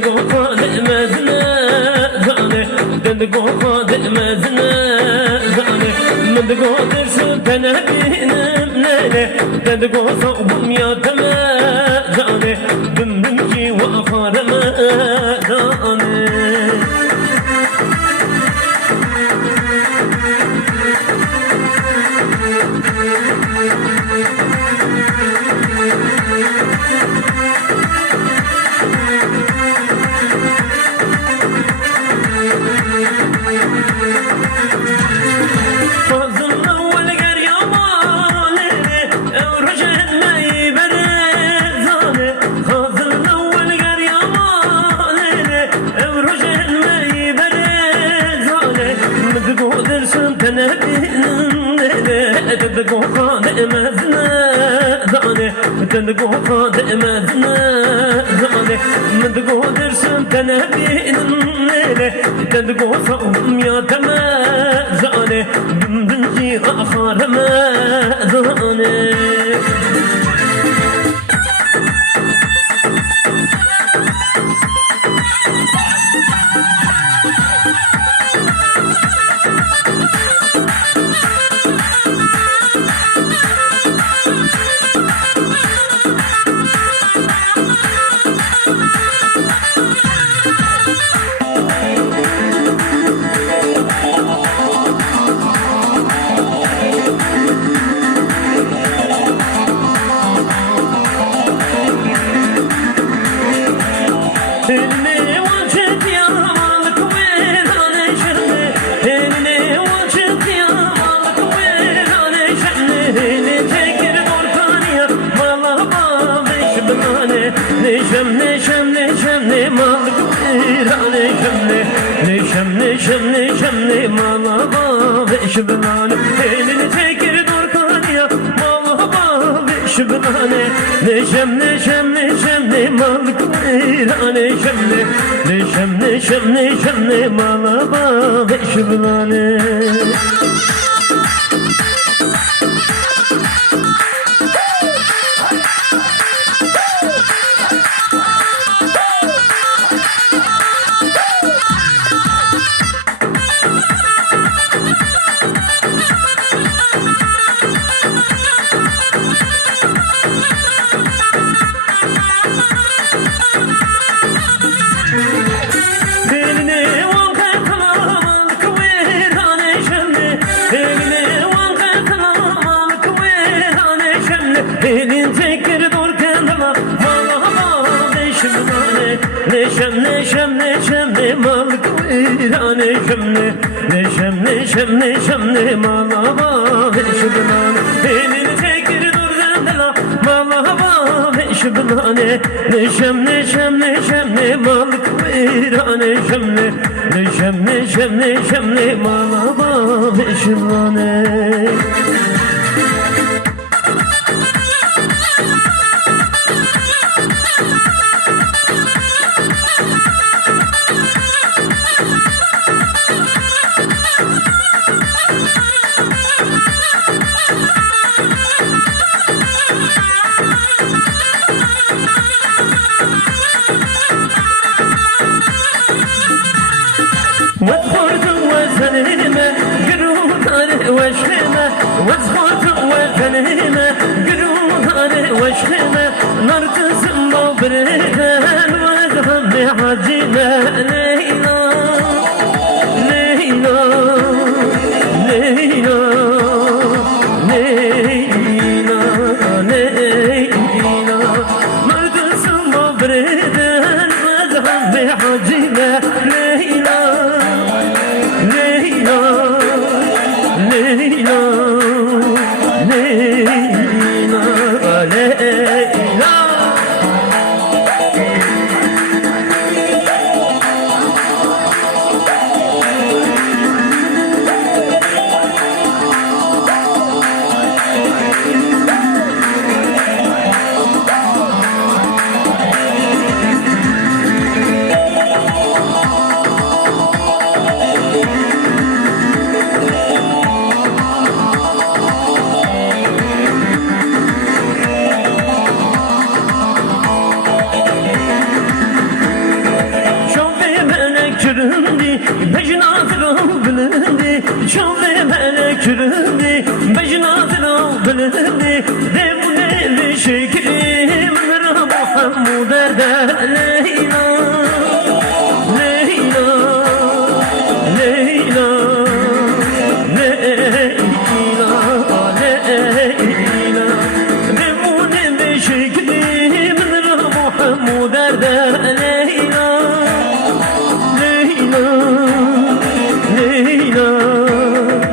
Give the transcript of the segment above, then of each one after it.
دندگو مزنه زانه دندگو مزنه زانه مندگو درسون تنبینم نله دندگو صوبم یادم زانه دمدم کی وافارم زانه دندگو مزنه زانه دندگو مزنه زانه مندگو درسم تنبینم نله دندگو صوم یادم زانه دمدنجی آخارم زانه Neşem malaba beşbelane elini çekir dorkan ya malaba beşbelane neşem malk irane neşem malaba beşbelane elin çekir dorkan dala malaba beşbelane neşem malk irane neşem malaba beşbelane elin çekir dorkan dala malaba beşbelane neşem malk irane neşem malaba beşbelane وادخلت وزنيمة قلوب على وجهنا وادخلت وزنيمة قلوب على وجهنا نار تسمى بريدان وادخلني حجينا ليلى ليلى ليلى ليلى ليلى نار تسمى بريدان وادخلني حجينا ليلى كرمي بجناتنا بلدني دمني شكري من محمود ليلى ليلى ليلى ليلى دمني شكري من محمود ليلى ليلى ليلى ليلى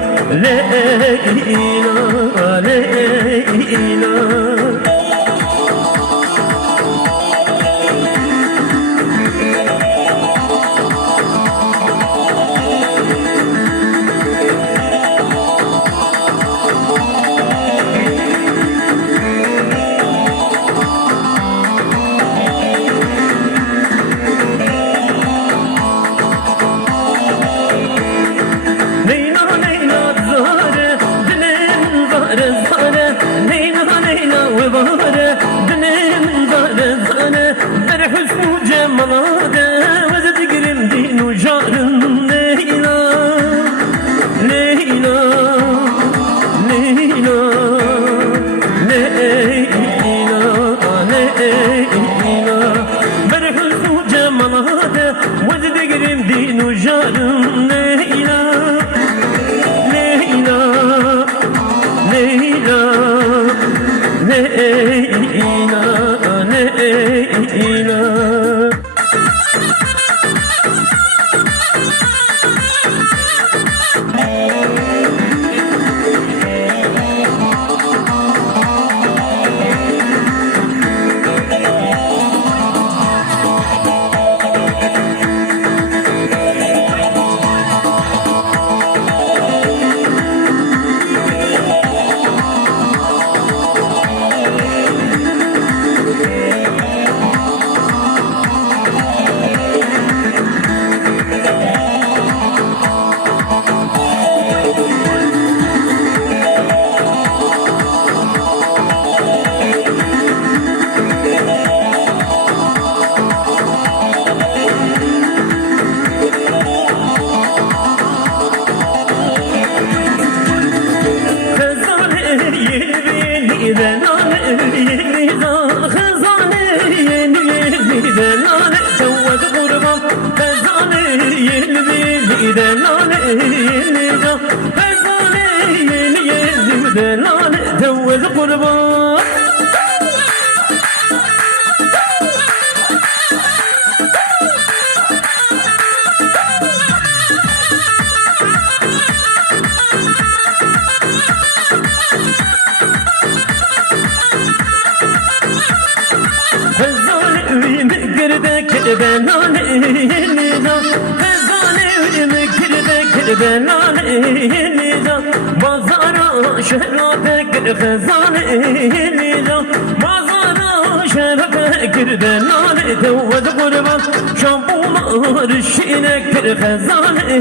بازارا شهراتك خزاني نيزا بازارا شهراتك دلالي تود قربان شامبومار الشينك خزاني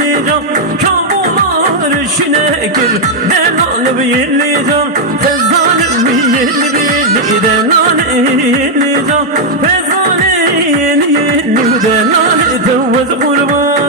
نيزا شامبومار الشينك دلالي بينيزا خزاني بيني دلالي نيزا خزاني دلالي تود قربان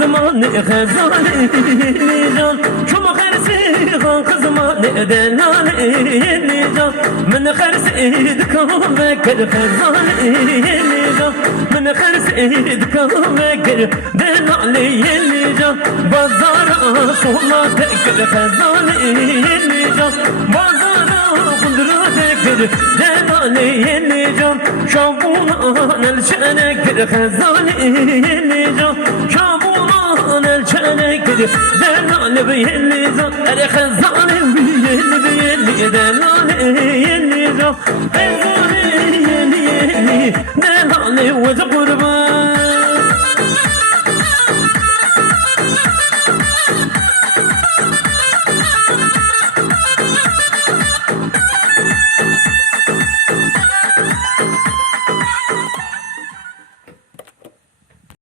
زمان خزاني نيزان شو خرسي زمان دلالي نيزان من خرسي دكام بكر خزاني نيزان من خرسي دكام بكر دلالي نيزان بازار صولاتك خزاني نيزان بازار قدراتك دلالي نيزان شابونا الشانك خزاني نيزان شابونا الشانك دلالي بينيزان الخزاني بيني دلالي نيزان